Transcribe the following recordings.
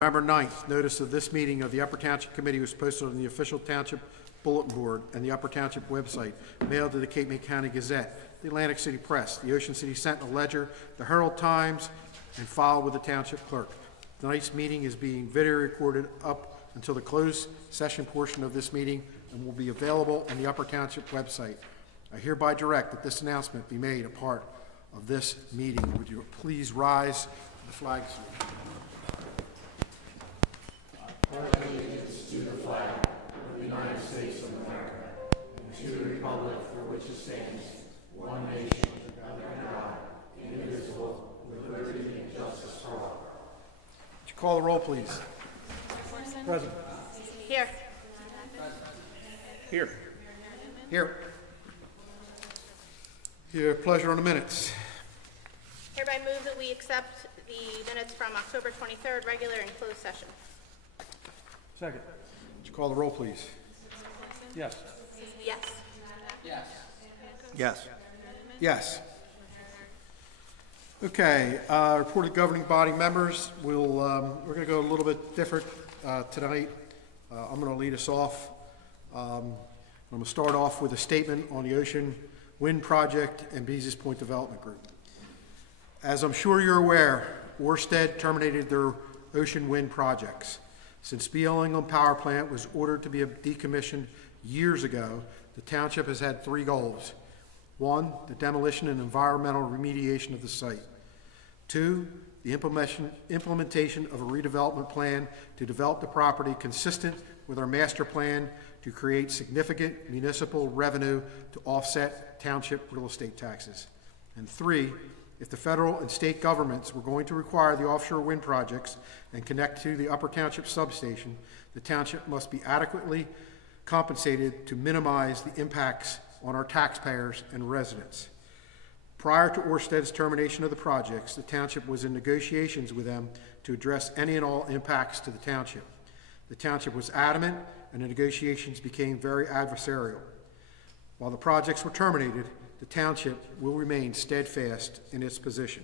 November 9th, notice of this meeting of the Upper Township Committee was posted on the official Township Bulletin Board and the Upper Township website, mailed to the Cape May County Gazette, the Atlantic City Press, the Ocean City Sentinel Ledger, the Herald Times, and filed with the Township Clerk. Tonight's meeting is being video recorded up until the closed session portion of this meeting and will be available on the Upper Township website. I hereby direct that this announcement be made a part of this meeting. Would you please rise to the flag salute? Pledge allegiance to the flag of the United States of America and to the republic for which it stands, one nation, under God, indivisible, with liberty and justice for all. Would you call the roll, please? Present. Here. Here. Here. Your pleasure on the minutes. Hereby move that we accept the minutes from October 23rd, regular and closed session. Second. Would you call the roll, please? Yes. Yes. Yes. Yes. Yes. Okay. Report of governing body members. We're going to go a little bit different tonight. I'm going to lead us off. I'm going to start off with a statement on the Ocean Wind Project and Beeses Point Development Group. As I'm sure you're aware, Ørsted terminated their ocean wind projects. Since Beelingholm Power Plant was ordered to be decommissioned years ago, the township has had three goals. One, the demolition and environmental remediation of the site. Two, the implementation of a redevelopment plan to develop the property consistent with our master plan to create significant municipal revenue to offset township real estate taxes. And three, if the federal and state governments were going to require the offshore wind projects and connect to the Upper Township substation, the township must be adequately compensated to minimize the impacts on our taxpayers and residents. Prior to Ørsted's termination of the projects, the township was in negotiations with them to address any and all impacts to the township. The township was adamant, and the negotiations became very adversarial. While the projects were terminated, the township will remain steadfast in its position.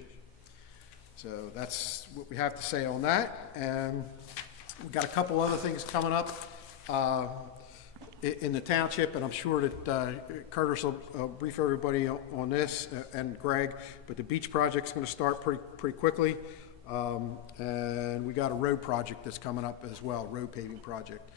So that's what we have to say on that. And we've got a couple other things coming up in the township, and I'm sure that Curtis will brief everybody on this, and Greg, but the beach project's going to start pretty quickly. And we got a road project that's coming up as well, road paving project.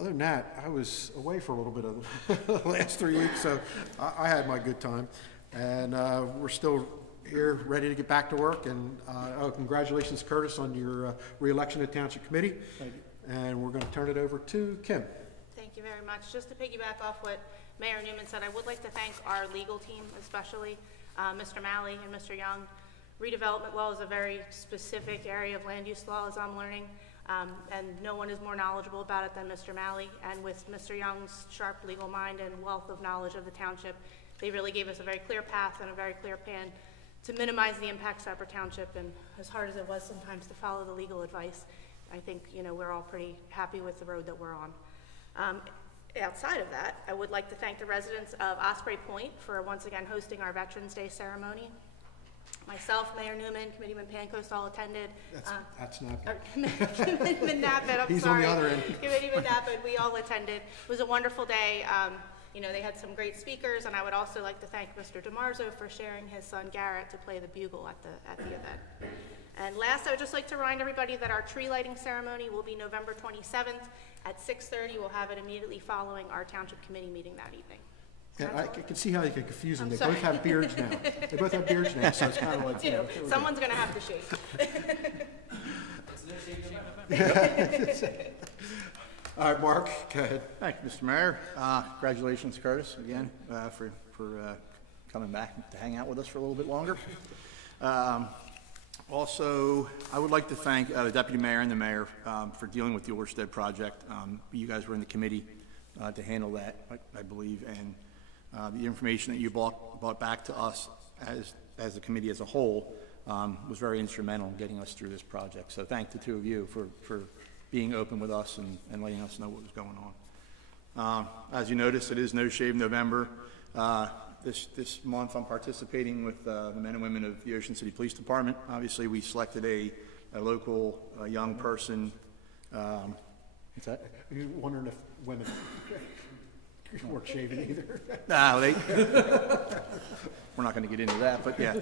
Other than that, I was away for a little bit of the last 3 weeks, so I had my good time. And we're still here, ready to get back to work. And congratulations, Curtis, on your re-election to Township Committee. Thank you. And we're going to turn it over to Kim. Thank you very much. Just to piggyback off what Mayor Newman said, I would like to thank our legal team, especially Mr. Malley and Mr. Young. Redevelopment law is a very specific area of land use law, as I'm learning. And no one is more knowledgeable about it than Mr. Malley. And with Mr. Young's sharp legal mind and wealth of knowledge of the township, they really gave us a very clear path and a very clear plan to minimize the impacts to Upper Township. And as hard as it was sometimes to follow the legal advice, I think we're all pretty happy with the road that we're on. Outside of that, I would like to thank the residents of Osprey Point for once again hosting our Veterans Day ceremony. Myself, Mayor Newman, Committeeman Pancoast all attended. That's not Committeeman Nappet, I'm He's sorry. on the other end. Committeeman Nappet, we all attended. It was a wonderful day. They had some great speakers, and I would also like to thank Mr. DeMarzo for sharing his son Garrett to play the bugle at the event. And last, I would just like to remind everybody that our tree lighting ceremony will be November 27th at 6:30. We'll have it immediately following our Township Committee meeting that evening. Yeah, I can see how you can confuse them. They both have beards now. They both have beards now, so it's kind of like... someone's going to have to shave. All right, Mark, go ahead. Thank you, Mr. Mayor. Congratulations, Curtis, again, for coming back to hang out with us for a little bit longer. Also, I would like to thank the Deputy Mayor and the Mayor for dealing with the Ørsted project. You guys were in the committee to handle that, I believe, and the information that you brought back to us as a committee as a whole was very instrumental in getting us through this project. So thank the two of you for being open with us and letting us know what was going on. As you noticed, it is No Shave November. This month I'm participating with the men and women of the Ocean City Police Department. Obviously, we selected a a local young person. What's that? You're wondering if women weren't shaving either? No, we're not going to get into that, but yeah.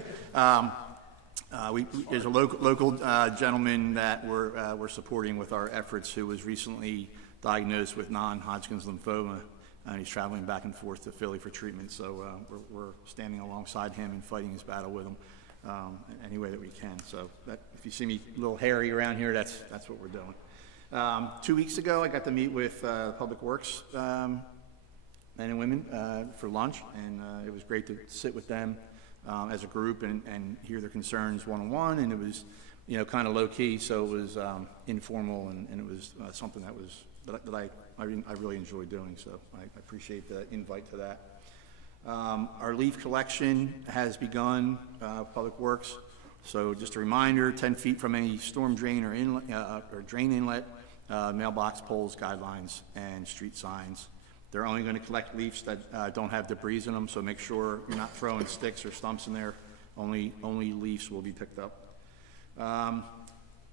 There's a local gentleman that we're supporting with our efforts who was recently diagnosed with non-Hodgkin's lymphoma, and he's traveling back and forth to Philly for treatment. So we're standing alongside him and fighting his battle with him any way that we can. So if you see me a little hairy around here, that's what we're doing. 2 weeks ago, I got to meet with Public Works men and women for lunch, and it was great to sit with them as a group and hear their concerns one-on-one, and it was, kind of low-key, so it was informal, and it was something that I really enjoyed doing, so I appreciate the invite to that. Our leaf collection has begun, Public Works, so just a reminder, 10 feet from any storm drain or inlet, or drain inlet, mailbox poles, guidelines, and street signs. They're only going to collect leaves that don't have debris in them, so make sure you're not throwing sticks or stumps in there. Only leaves will be picked up. On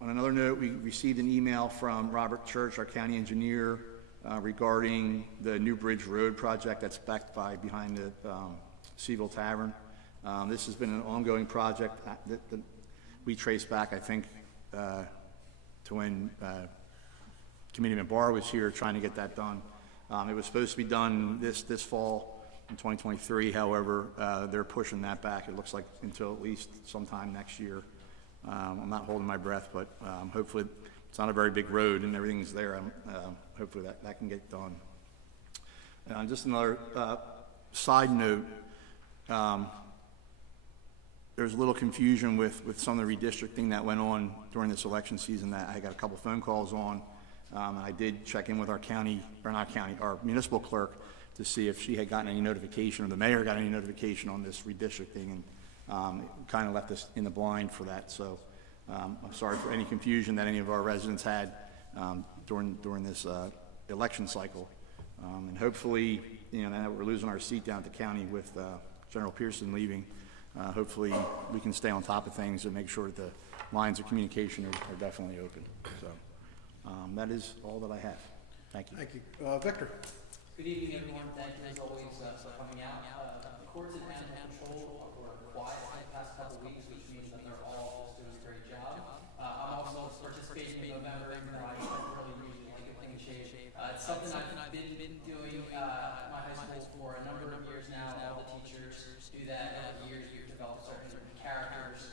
another note, we received an email from Robert Church, our county engineer, regarding the New Bridge Road project that's backed behind the Seaville Tavern. This has been an ongoing project that we trace back, I think, to when Committeeman Barr was here trying to get that done. It was supposed to be done this fall in 2023. However, they're pushing that back. It looks like until at least sometime next year. I'm not holding my breath, but hopefully it's not a very big road and everything's there. Hopefully that can get done. Just another side note, there's a little confusion with some of the redistricting that went on during this election season that I got a couple phone calls on. And I did check in with our our municipal clerk to see if she had gotten any notification or the mayor got any notification on this redistricting, and it kind of left us in the blind for that. So I'm sorry for any confusion that any of our residents had during this election cycle. And hopefully, now that we're losing our seat down at the county with General Pearson leaving, hopefully we can stay on top of things and make sure that the lines of communication are definitely open. So. That is all that I have. Thank you. Thank you. Victor. Good evening, everyone. Thank you, as always, for coming out. The courts and animal control were quiet the past couple of weeks, which means that they're all just doing a great job. I'm also participating in November, even though I don't really like a clean shave. It's something I've been doing at my high school for a number of years now. All the teachers do that every year. You develop certain characters.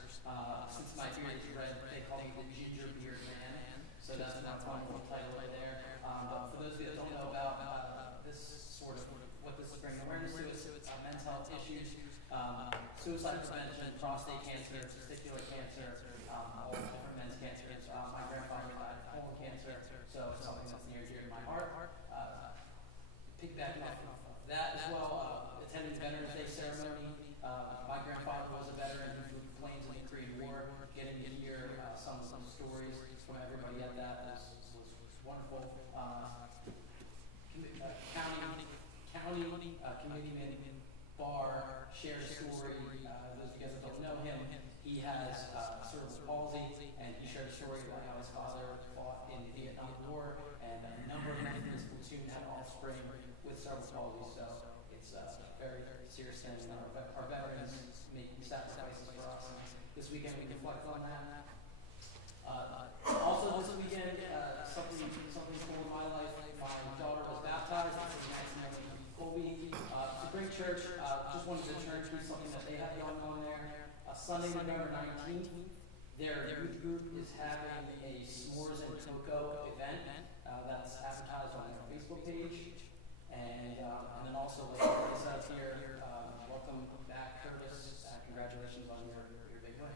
Since my beard is red, they call me the ginger beard man. So that's my wonderful title right there. But for those of you that don't know about this sort of what this is bringing awareness to, it's mental health issues, suicide prevention, prostate cancer, testicular cancer, all different men's cancers. My grandfather died of colon cancer, so it's something that's near and dear to my heart. Piggybacking off of that as well, attending Veterans Day ceremony. My grandfather was a veteran who flew planes in the Korean War. Getting to hear some stories from everybody at that was wonderful. County Committeeman Barr shared a story. Those of you guys that don't know him, he has cerebral palsy, and he shared a story about how his father fought in the Vietnam War, and a number of men in his platoon had offspring with cerebral palsy. So it's a very, very serious thing. Our veterans making sacrifices for us. And this weekend we reflect on that. Also this weekend, something cool in my life. My daughter was baptized. It's a nice name, Colby. It's a great church. Just wanted to turn to something that they have going on there. Sunday, November 19th, their youth group is having a s'mores and cocoa event that's advertised on their Facebook page. And then also, like I said here, welcome back, Curtis. Congratulations on your big win.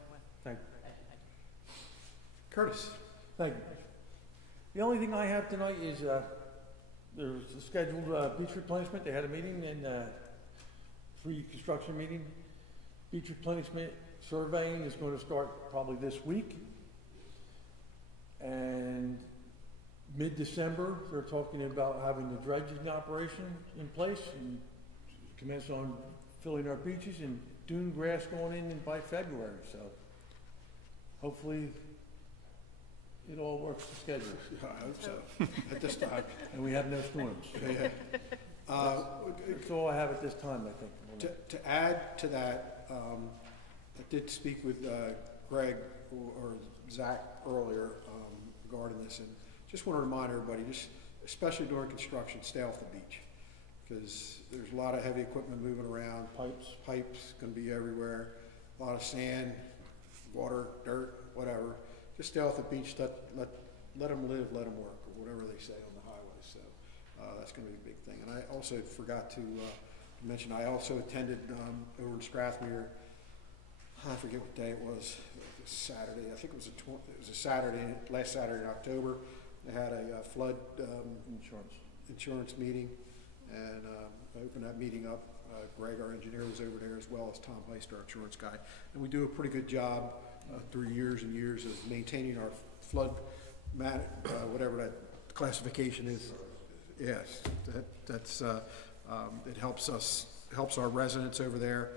Thank you. Curtis. Thank you. The only thing I have tonight is there's a scheduled beach replenishment. They had a meeting and free construction meeting. Beach replenishment surveying is going to start probably this week. And mid-December, they're talking about having the dredging operation in place and commence on filling our beaches and dune grass going in by February. So hopefully it all works to schedule, I hope so, at this time. and we have no storms. Yeah. That's all I have at this time, I think. To add to that, I did speak with Greg or Zach earlier regarding this, and just want to remind everybody, just especially during construction, stay off the beach, because there's a lot of heavy equipment moving around, pipes going to be everywhere, a lot of sand, water, dirt, whatever. Just stay off the beach, let them live, let them work, or whatever they say on the highway. So that's going to be a big thing. And I also forgot to mention, I also attended over in Strathmere, I forget what day it was Saturday. I think it was a Saturday, last Saturday in October. They had a flood insurance meeting, and I opened that meeting up. Greg, our engineer, was over there, as well as Tom Heist, our insurance guy. And we do a pretty good job through years and years of maintaining our flood whatever that classification is. Yes, that's it helps our residents over there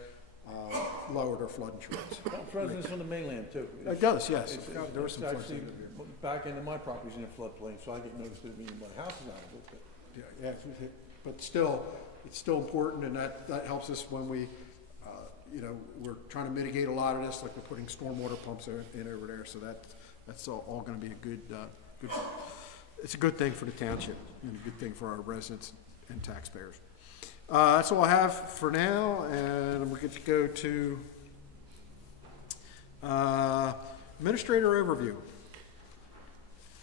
lower their flood insurance. Helps residents on the mainland too. It does, yes. There was It's some floods actually, over here. back into my property's in a floodplain, so I get noticed that my house is out of it. But Yeah, but still, it's still important, and that helps us when we, we're trying to mitigate a lot of this, like we're putting stormwater pumps in over there, so that's all gonna be a good, it's a good thing for the township, and a good thing for our residents and taxpayers. That's all I have for now, and we're going to go to administrator overview.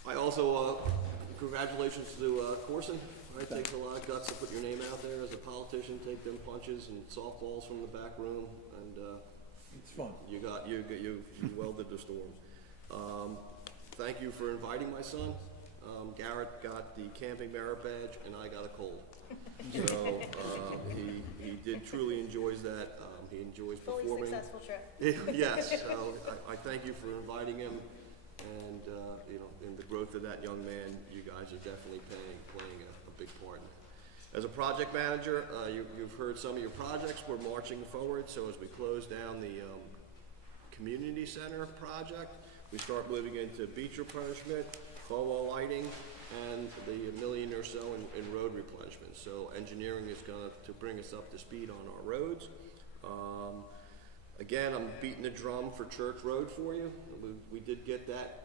I also, congratulations to Corson. It takes a lot of guts to put your name out there as a politician, take them punches and softballs from the back room, and it's fun. you welded the storm. Thank you for inviting my son. Garrett got the camping merit badge, and I got a cold. So he did truly enjoys that. He enjoys performing. Fully successful trip. Yes. So I thank you for inviting him, and in the growth of that young man, you guys are definitely playing a big part. As a project manager, you've heard some of your projects. We're marching forward. So as we close down the community center project, we start moving into beach replenishment, car wall lighting, and the $1 million or so in road replenishment. So engineering is going to bring us up to speed on our roads. Again, I'm beating the drum for Church Road for you. We did get that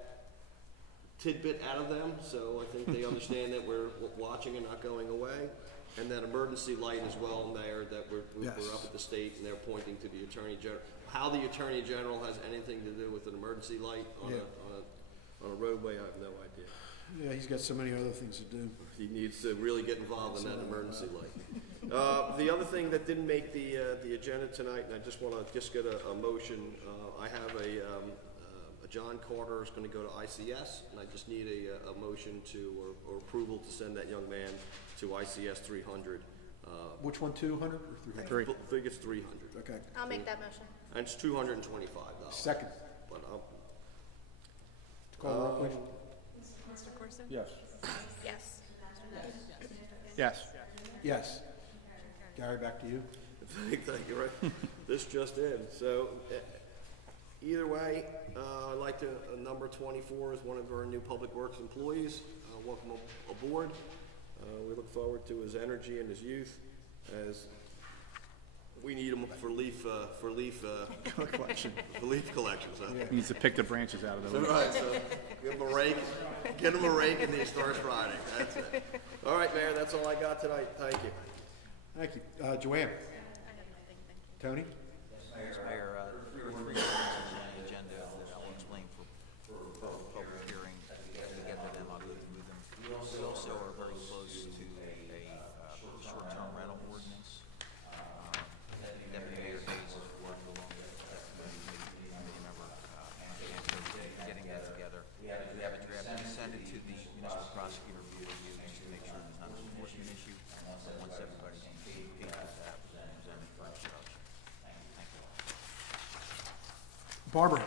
tidbit out of them, so I think they understand that we're watching and not going away. And then emergency light as well, Mayor, that we're up at the state, and they're pointing to the Attorney General. How the Attorney General has anything to do with an emergency light on a roadway, I have no idea. Yeah, he's got so many other things to do. He needs to really get involved in that emergency light. The other thing that didn't make the agenda tonight, and I just want to get a motion. I have a John Carter is going to go to ICS, and I just need a motion or approval to send that young man to ICS 300. Which one, 200 or 300? I think it's 300. Okay. I'll make that motion. And it's $225. Second. But Call the roll, please. Mr. Corson? Yes. Yes. Yes. Yes. Gary, back to you. Thank you, right? This just in. So, either way, I'd like to, number 24 is one of our new Public Works employees. Welcome aboard. We look forward to his energy and his youth, as we need him for leaf Collection. for leaf collection. So. He needs to pick the branches out of the All right, so give him a rake, get him a rake, and he starts riding. That's it. All right, Mayor, that's all I got tonight. Thank you. Thank you. Joanne? Tony? Mayor, there are 3 items on the agenda that I'll explain for public hearing. As we get to them, I'll go through them. We also are very close to a short-term rental ordinance. Deputy Mayor Hayes is working along with the committee member, getting that together. We have a draft. We send it to the municipal prosecutor review just to make sure there's not an enforcement issue. And once everybody's engaged with that, we'll present it for instruction. Thank you. Barbara?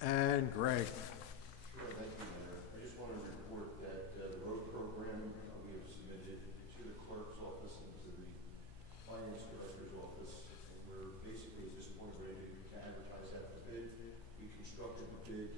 And Greg? Sure, thank you, Mayor. I just want to report that the road program we have submitted to the clerk's office and to the finance director's office. And we're basically at this point ready to advertise that for bid. We constructed the bid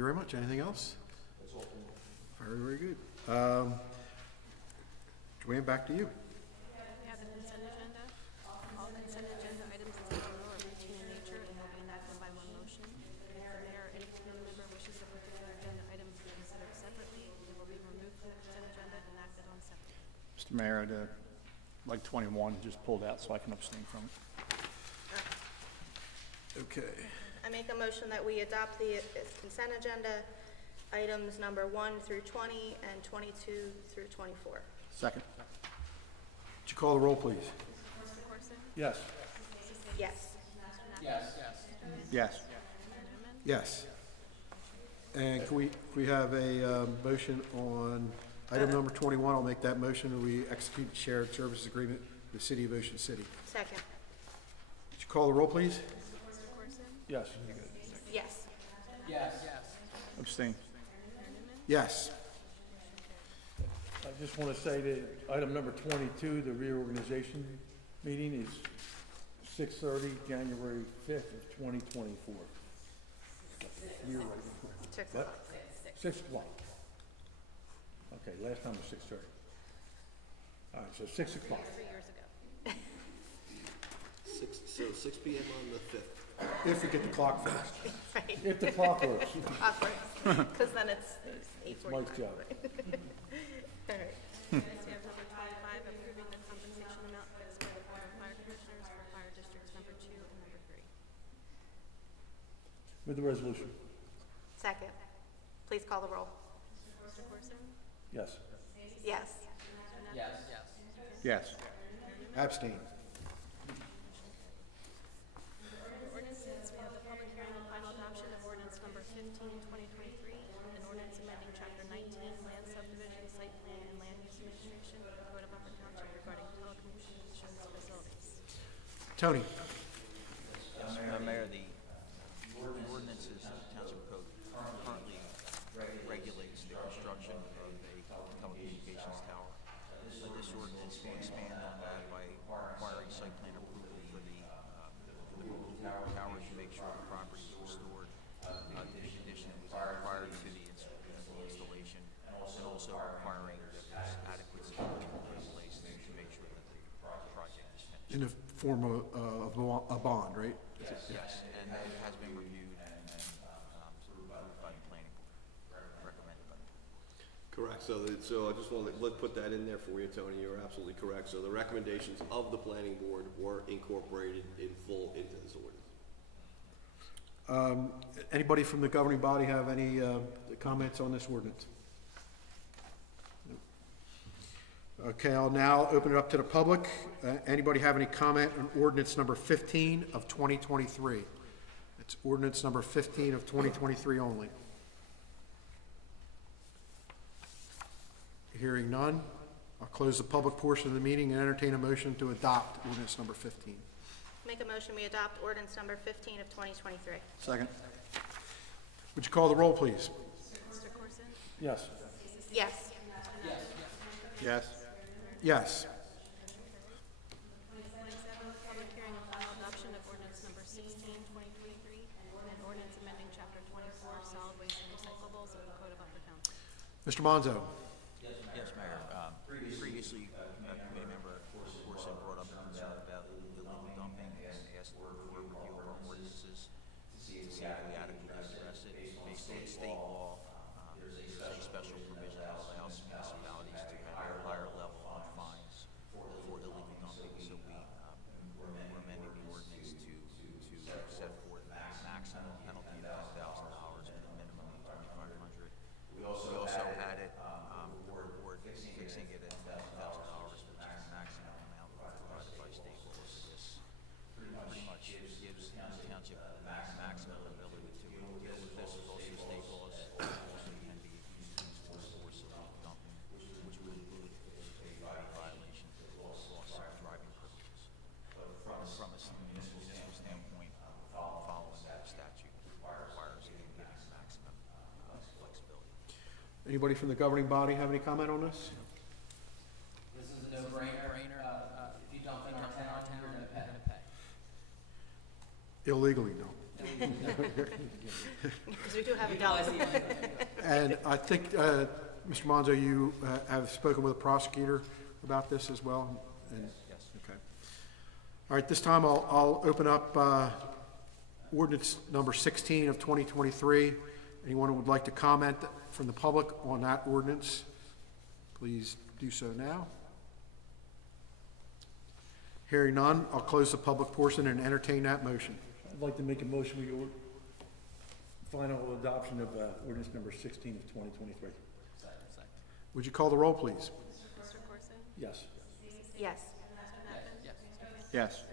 you very much. Anything else? That's all from me. Very, very good. Joanne, back to you. We have the consent agenda. All consent agenda items listed below are routine in nature and will be enacted by one motion. If the mayor or any committee member wishes a particular agenda item to be considered separately, it will be removed from the consent agenda and acted on separately. Mr. Mayor, like 21, just pulled out so I can abstain from it. Okay. I make a motion that we adopt the consent agenda, items number 1 through 20 and 22 through 24. Second. Would you call the roll, please? Mr. Corson? Yes. Yes. Yes. Yes. Yes. And can we have a motion on item number 21? I'll make that motion, and we execute the shared services agreement with the City of Ocean City. Second. Would you call the roll, please? Mr. Corson? Yes. Yes. Yes. Abstain. Yes. I just want to say that item number 22, the reorganization meeting is 6:30, January 5th of 2024. Year right before. 6 What? o'clock. 6 o'clock. Okay, last time was 6:30. All right, so 6 o'clock. 3 years ago. 6 p.m. on the 5th. If we get the clock fixed. Right. If the clock works. Awkward. Because then it's 8:45. Mike's job. All right. Next, we have number 25, approving the compensation amount fixed by the Board of Fire Commissioners for fire districts number 2 and number 3. With the resolution. Second. Please call the roll. Mr. Corson? Yes. Yes. Yes. Yes. Abstain. Ordinances, we have the public hearing and final adoption of ordinance number 15, 2023, an ordinance amending chapter 19, land subdivision, site plan, and land use administration of the Code of Upper Township regarding telecommunications facilities. Tony? Mayor, the ordinances of the Township Code currently regulates the construction of a telecommunications tower. This ordinance will expand on that by requiring site plan approval for the towers to make sure the property is restored to the condition it was prior to the installation, and also requiring that there's adequate security in place to make sure that the project is finished. In the form of a bond, right? Yes, and it has been reviewed and approved by the planning board, recommended by the board. Correct. So I just want to, let's put that in there for you, Tony. You're absolutely correct. So the recommendations of the planning board were incorporated in full into this ordinance. Anybody from the governing body have any comments on this ordinance? Okay, I'll now open it up to the public. Anybody have any comment on ordinance number 15 of 2023? It's ordinance number 15 of 2023 only. Hearing none, I'll close the public portion of the meeting and entertain a motion to adopt ordinance number 15. Make a motion, we adopt ordinance number 15 of 2023. Second. Would you call the roll, please? Mr. Corson? Yes. Yes. Yes. Yes. 27, public hearing and final adoption of ordinance number 16, 2023, an ordinance amending chapter 24, solid waste and recyclables of the Code of Upper Township. Mr. Monzo? Yes, Mayor. Previously, committee member Corson brought up a concern about illegal dumping and asked for a review of our ordinances to see if we adequately address it. Based on state law, there's a special provision that allows municipalities to have a higher level of fines for illegal dumping. So we're amending the ordinance to set forth a maximum penalty of $10,000 and a minimum of $2,500. We also had it, the board fixing it at $10,000, which is the maximum amount provided by state laws. This pretty much gives the township maximum ability to deal with this. Also, state laws also can be used to enforce illegal dumping, which would include a violation of loss of driving privileges. From a municipal standpoint, following that statute requires giving maximum flexibility. Anybody from the governing body have any comment on this? This is a no-brainer. If you dump in our town, you're gonna pay. Illegally, no. Because we do have a delegate. And I think, Mr. Monzo, you have spoken with a prosecutor about this as well? And- Yes. Okay. All right, this time I'll open up ordinance number 16 of 2023. Anyone who would like to comment from the public on that ordinance, please do so now. Hearing none, I'll close the public portion and entertain that motion. I'd like to make a motion, we go final adoption of ordinance number 16 of 2023. Would you call the roll, please? Mr. Corson? Yes. Yes. Mr. Knappman? Yes.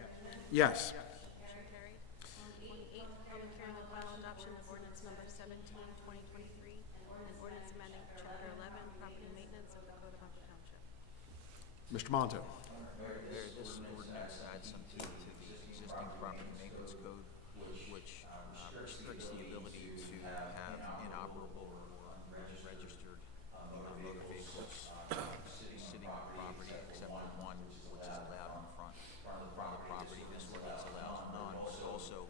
Yes. Motion carried. 28, public hearing and final adoption of ordinance number 17, 2023, and ordinance amending chapter 11, property maintenance of the Code of Upper Township. Mr. Monto. This ordinance adds some teeth to the existing property maintenance code, which restricts the ability to have inoperable or registered motor vehicles sitting on property except for one, which is allowed in front of the property. This ordinance allows none. It also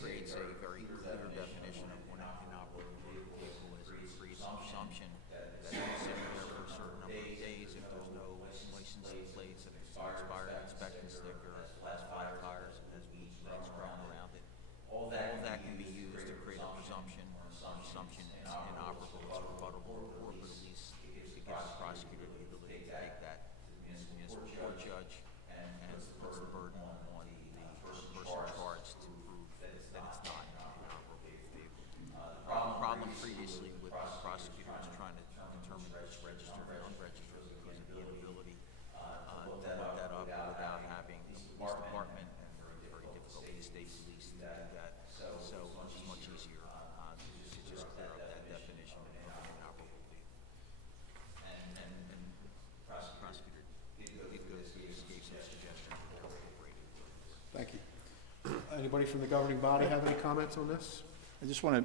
creates a very clear definition of what an inoperable vehicle is. It creates an assumption that it's sitting there for a certain number of days if there's no license plates, if it's an expired inspection sticker, class 5 tires, as we run around it. All that can be used to create a presumption. Assumption is inoperable, it's rebuttable, or at least it gives the prosecutor the ability to take that to the municipal court judge and puts the burden on the person charged to prove that it's not an inoperable vehicle. The problem previously with the prosecutor was trying to determine what's registered and unregistered because of the inability to look that up without having the police department, and they're very difficult these days, police to do that. So it's much easier to just clear up that definition of an inoperable vehicle. And prosecutor did go through this, gave some suggestions to help incorporate it. Thank you. Anybody from the governing body have any comments on this? I just want to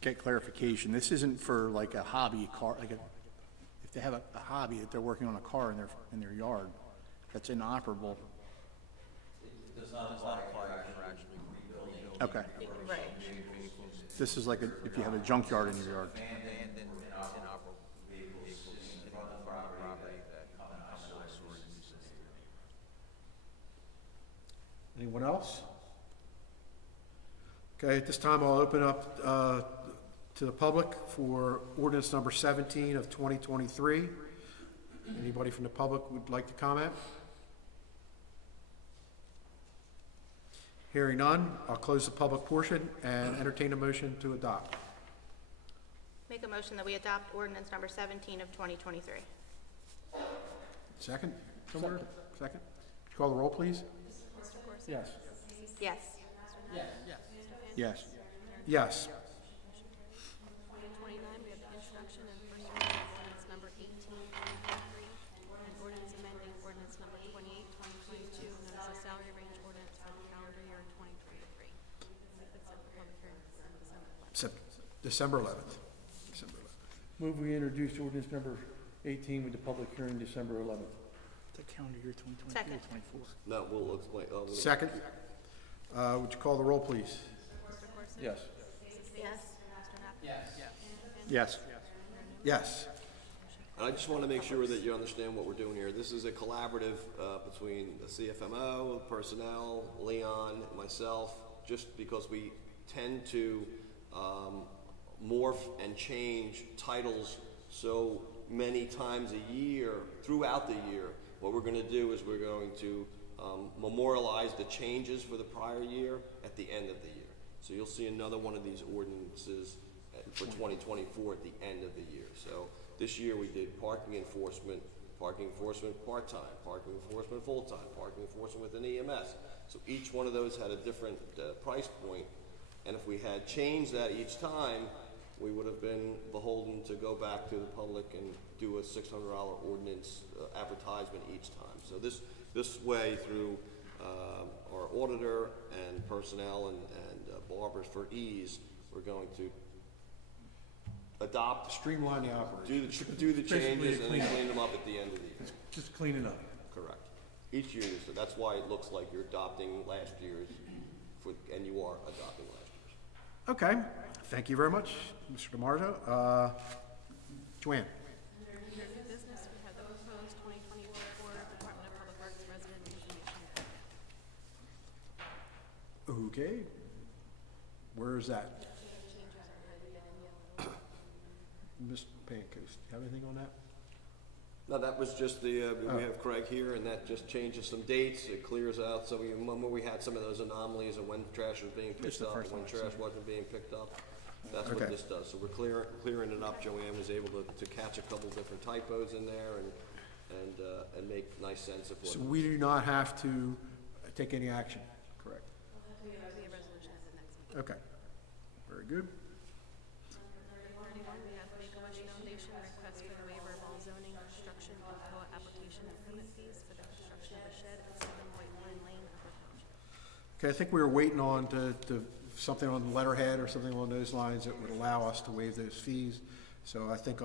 get clarification. This isn't for like a hobby car, like if they have a hobby that they're working on a car in their yard that's inoperable. It does not apply if you're actually rebuilding. Okay. Right. This is like if you have a junkyard in your yard. Abandoned and inoperable vehicles sitting on the property that come an eyesore and nuisance. Anyone else? Okay, at this time, I'll open up to the public for ordinance number 17 of 2023. Anybody from the public would like to comment? Hearing none, I'll close the public portion and entertain a motion to adopt. Make a motion that we adopt ordinance number 17 of 2023. Second? Somewhere? Second? Would you call the roll, please? Mr. Corson? Yes. Yes. Yes. Yes. 29, we have the introduction and first reading of ordinance number 18, 2023, and ordinance amending ordinance number 28, 2022, known as the salary range ordinance for the calendar year 2023. Move it set the public hearing for December 11th. December 11th. Move we introduce ordinance number 18 with the public hearing December 11th. The calendar year 2023 Second. or 24? No, we'll explain. Second? Would you call the roll, please? Mr. Corson? Yes. Yes. Mr. Knappman? Yes. Yes. And I just want to make sure that you understand what we're doing here. This is a collaborative between the CFMO, personnel, Leon, myself, just because we tend to morph and change titles so many times a year, throughout the year. What we're going to do is we're going to memorialize the changes for the prior year at the end of the year. So you'll see another one of these ordinances for 2024 at the end of the year. So this year we did parking enforcement part-time, parking enforcement full-time, parking enforcement with an EMS. So each one of those had a different price point, and if we had changed that each time, we would have been beholden to go back to the public and do a $600 ordinance advertisement each time. So this way, through our auditor and personnel and barbers for ease, we're going to adopt, Streamline the operation. do the changes Basically and then clean clean them up at the end of the year. Just cleaning up. Correct. Each year, so that's why it looks like you're adopting last year's and you are adopting last year's. Okay, thank you very much, Mr. DiMarzo. Joanne? Under new business, we have the proposed 2024 Department of Public Works Resident Information Program. Okay. Where is that? Ms. Pancos, have anything on that? No, that was just the, we have Craig here, and that just changes some dates, it clears out, so remember we had some of those anomalies of when trash was being picked up, and when trash wasn't being picked up. That's what Okay. this does, so we're clearing it up. Joanne was able to catch a couple different typos in there and make nice sense of So what. we do not have to take any action, correct? We have a resolution at the next meeting. Okay, very good. Under 31, we have Make-A-Wish Foundation request for the waiver of all zoning, construction, and co-op application and permit fees for the construction of a shed at 7 White Pine Lane, Upper Township. Okay, I think we were waiting on to something on the letterhead or something along those lines that would allow us to waive those fees. So I think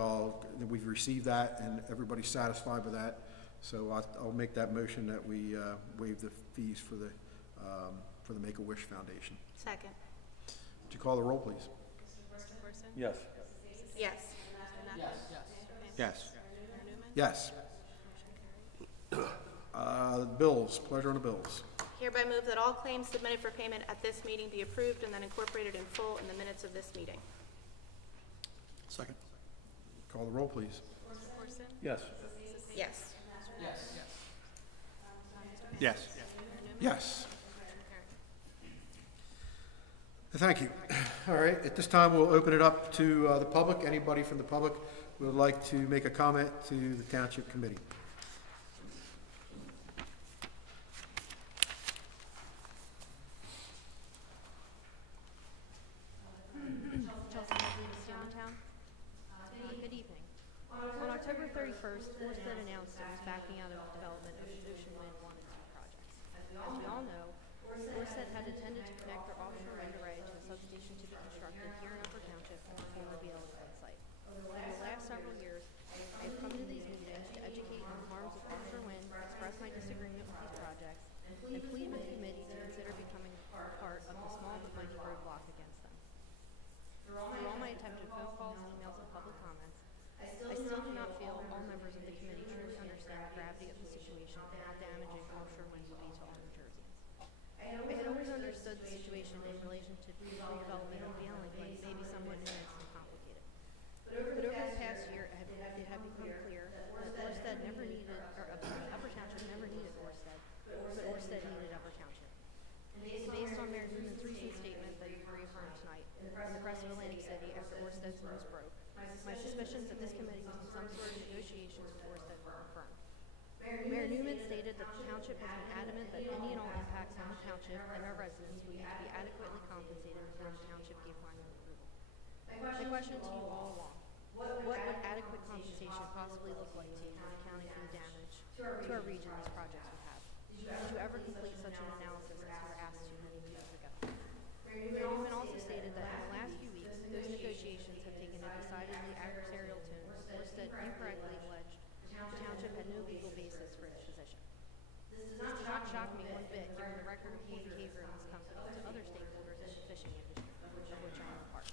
we've received that and everybody's satisfied with that. So I'll make that motion that we waive the fees for the Make-A-Wish Foundation. Second. Would you call the roll, please? Mr. Corson? Yes. Yes. Mr. Nafis? Mr. Pankis? Yes. Mayor Newman? Yes. Motion carried. Bills, pleasure on the bills. Hereby move that all claims submitted for payment at this meeting be approved and then incorporated in full in the minutes of this meeting. Second. Call the roll, please. Mr. Corson? Yes. Yes. Yes. Yes. Yes. Motion carried. Thank you. All right, at this time, we'll open it up to the public. Anybody from the public who would like to make a comment to the Township Committee? Chelsea Medley with Steelmantown. Good evening. On October 31st, Orsted announced it was backing out of the development of Ocean Wind 1 and 2 projects. As we all know, Orsted had intended to connect their offshore wind array to the substation to be constructed here in Upper Township on the former BL site. Over the last several years, I have come to these meetings to educate on the harms of offshore wind, express my disagreement with these projects, and plead with the committee to consider becoming part of the small but mighty roadblock against them. Through all my attempted phone calls, emails, and public comments, I still do not feel all members of the committee truly understand the gravity of the situation and how damaging offshore wind will be to all New Jerseyans. I had always understood the situation in relation to redevelopment of BL England may be somewhat nuanced and complicated. But over the past year, it had become clear that Orsted never needed, or Upper Township never needed Orsted, but Orsted needed Upper Township. And based on Mayor Newman's recent statement that you reaffirmed tonight in the press of Atlantic City after Orsted's news broke, my suspicions that this committee was in some sort of negotiations with Orsted were confirmed. Mayor Newman stated that the township has been adamant that any and all impacts on the township and our residents would need to be adequately compensated before the township gave final approval. My question to you all along, what would adequate compensation possibly look like to you when accounting for the damage to our region these projects would have? Did you ever complete such an analysis as you were asked to many years ago? Mayor Newman also stated that in the last few weeks, those negotiations have taken a decidedly adversarial tone. Orsted incorrectly alleged the township had no legal basis for its position. This does not shock me one bit, given the record of poor behavior in this company to other stakeholders in the fishing industry, of which I am a part.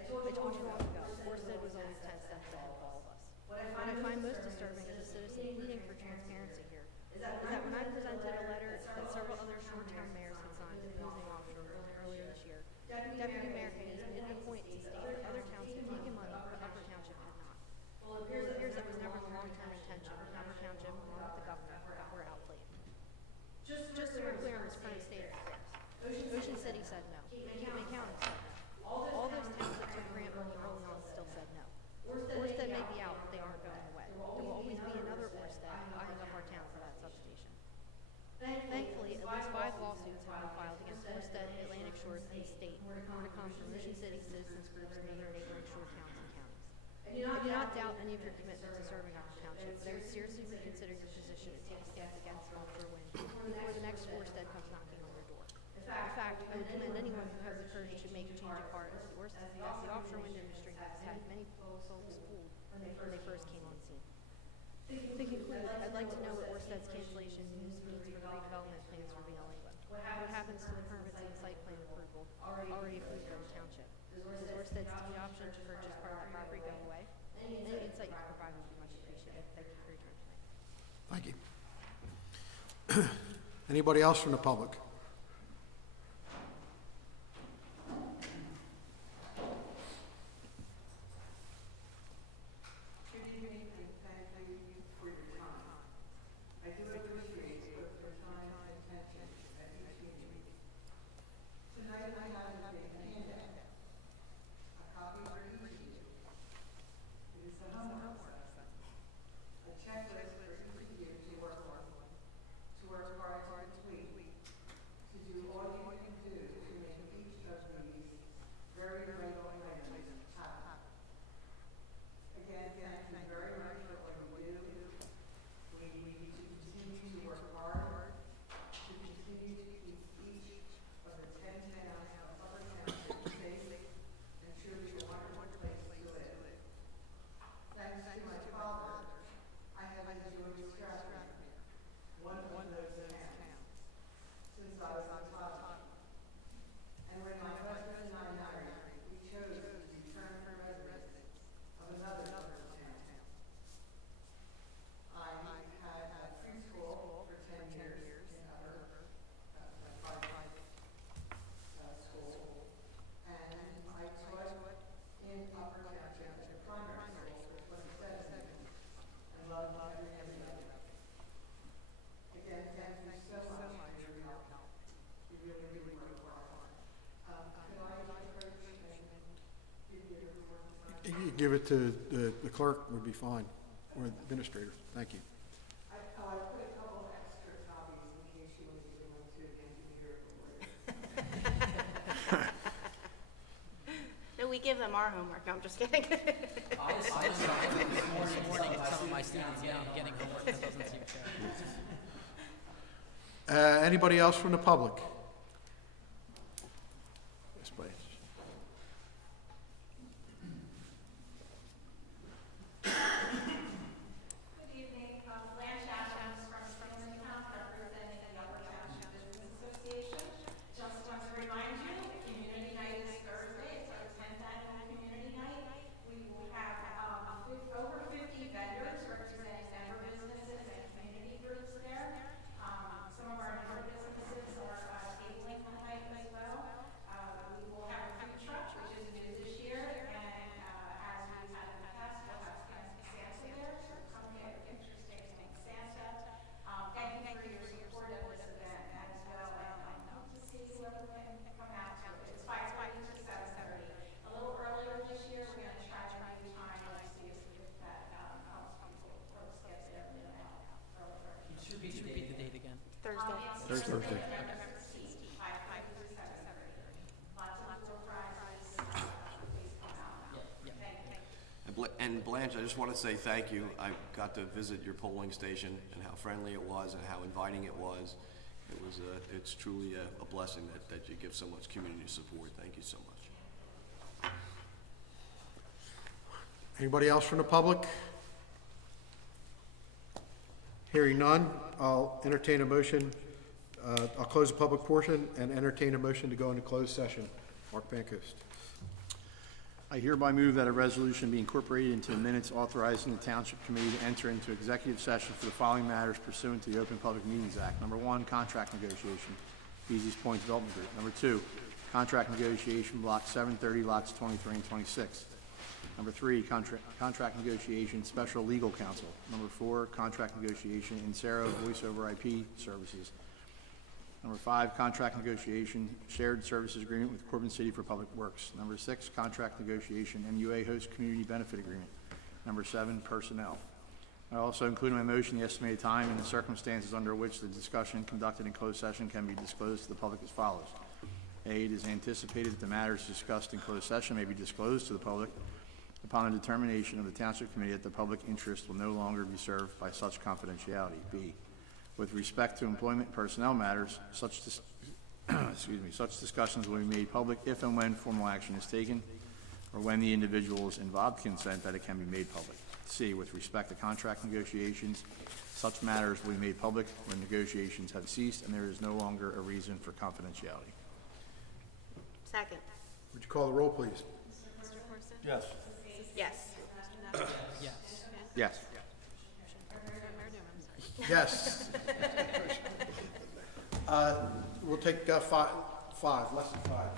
I told you long ago, Orsted was always 10 steps ahead of all of us. What I find most disturbing as a citizen pleading for transparency here is that when I presented a letter that several other short-term mayors had signed opposing offshore wind earlier this year, Deputy Mayor Hayes made it a point to state that other towns had taken money, but Upper Township had not. Well, it appears that was never the long-term intention of Upper Township, along with the governor, were outplayed. Just so we're clear on this current state of affairs, Ocean City said no. Cape County said no. All those towns that took grant money early on still said no. Orsted may be out, but they aren't going away. There will always be another Orsted eyeing up our town for that substation. Thankfully, at least 5 lawsuits have been filed against Orsted, Atlantic Shores, and the state, more to come from Ocean City citizens groups and other neighboring shore towns and counties. I do not doubt any of your commitment to serving Upper Township, but I would seriously reconsider your position and take a stand against offshore wind before the next Orsted comes knocking on your door. In fact, I would commend anyone who has the courage to make a change of heart as the offshore wind industry has had many folks fooled when they first came on scene. To conclude, I'd like to know what Orsted's cancellation news means for the redevelopment plans for BL England. What happens to the permits site plan approval already approved by the township. Does Orsted's deed option to purchase part of the property go away? Any insight you can provide would be much appreciated. Thank you for your time tonight. Thank you. Anybody else from the public? Good evening, and thank you for your time. I do appreciate your time and attention at each meeting. Tonight I have a handout, a copy for each of you. It is the homework section, a checklist for each of you to work on, to work hard to complete, to do all you can do to make each of these very vital items happen. Again, thank you very much for what you do. We need to continue to work hard, to continue to keep each of the 10 towns of Upper Township safe and truly a wonderful place to live. Thanks to my father, I have enjoyed Stratford, one of those towns, since I was a toddler. And when my husband and I married, we chose to return for residence of another town. I had a preschool for 10 years in Upper, private school, and I taught in Upper Township at primary school for 27 years, and loved every minute of it. Again, thank you so much for your help. You really work hard. Could I approach and give you the report? You give it to the clerk would be fine, or the administrator. Thank you. I put a couple extra copies in case you want to give them to an engineer or whatever. No, we give them our homework. No, I'm just kidding. I started this morning, some of my students getting homework, that doesn't seem fair. Anybody else from the public? Yes, please. Good evening, Blanche Adams from Springtown, representing the Upper Township Business Association. Just want to remind you, Community Night is Thursday, it's our 10th annual Community Night. We will have over 50 vendors representing member businesses and community groups there. Some of our member businesses are tabling the night as well. We will have a food truck, which is new this year, and as we've had in the past, we'll have Santa there, so come get your pictures taken with Santa. Thank you for your support of this event as well, and I hope to see whoever can come out to it. It's 5:30 to 7:30. A little earlier this year, we're going to try to do time, let's see if that helps people, folks get there, earlier. Can you just repeat the date again? Thursday. Thursday. November 16th, 5:30 to 7:30. Lots of little prizes, please come out. Thank you. And Blanche, I just want to say thank you. I got to visit your polling station and how friendly it was and how inviting it was. It's truly a blessing that you give so much community support. Thank you so much. Anybody else from the public? Hearing none, I'll entertain a motion. I'll close the public portion and entertain a motion to go into closed session. Mark Bancoast. I hereby move that a resolution be incorporated into the minutes authorizing the Township Committee to enter into executive session for the following matters pursuant to the Open Public Meetings Act. Number 1, contract negotiation, Easiest Point Development Group. Number 2, contract negotiation, Block 730, lots 23 and 26. Number 3, contract negotiation, special legal counsel. Number 4, contract negotiation, Insero voice over IP services. Number 5, contract negotiation, shared services agreement with Corbin City for Public Works. Number 6, contract negotiation, MUA host community benefit agreement. Number 7, personnel. I also include in my motion the estimated time and the circumstances under which the discussion conducted in closed session can be disclosed to the public as follows. A, it is anticipated that the matters discussed in closed session may be disclosed to the public upon a determination of the Township Committee that the public interest will no longer be served by such confidentiality. B, with respect to employment personnel matters, such discussions will be made public if and when formal action is taken or when the individuals involved consent that it can be made public. C, with respect to contract negotiations, such matters will be made public when negotiations have ceased and there is no longer a reason for confidentiality. Would you call the roll, please? Mr. Corson? Yes. Yes. Mr. Nava? Yes. Yes. Mayor Newman, I'm sorry. Yes. We'll take five, less than five.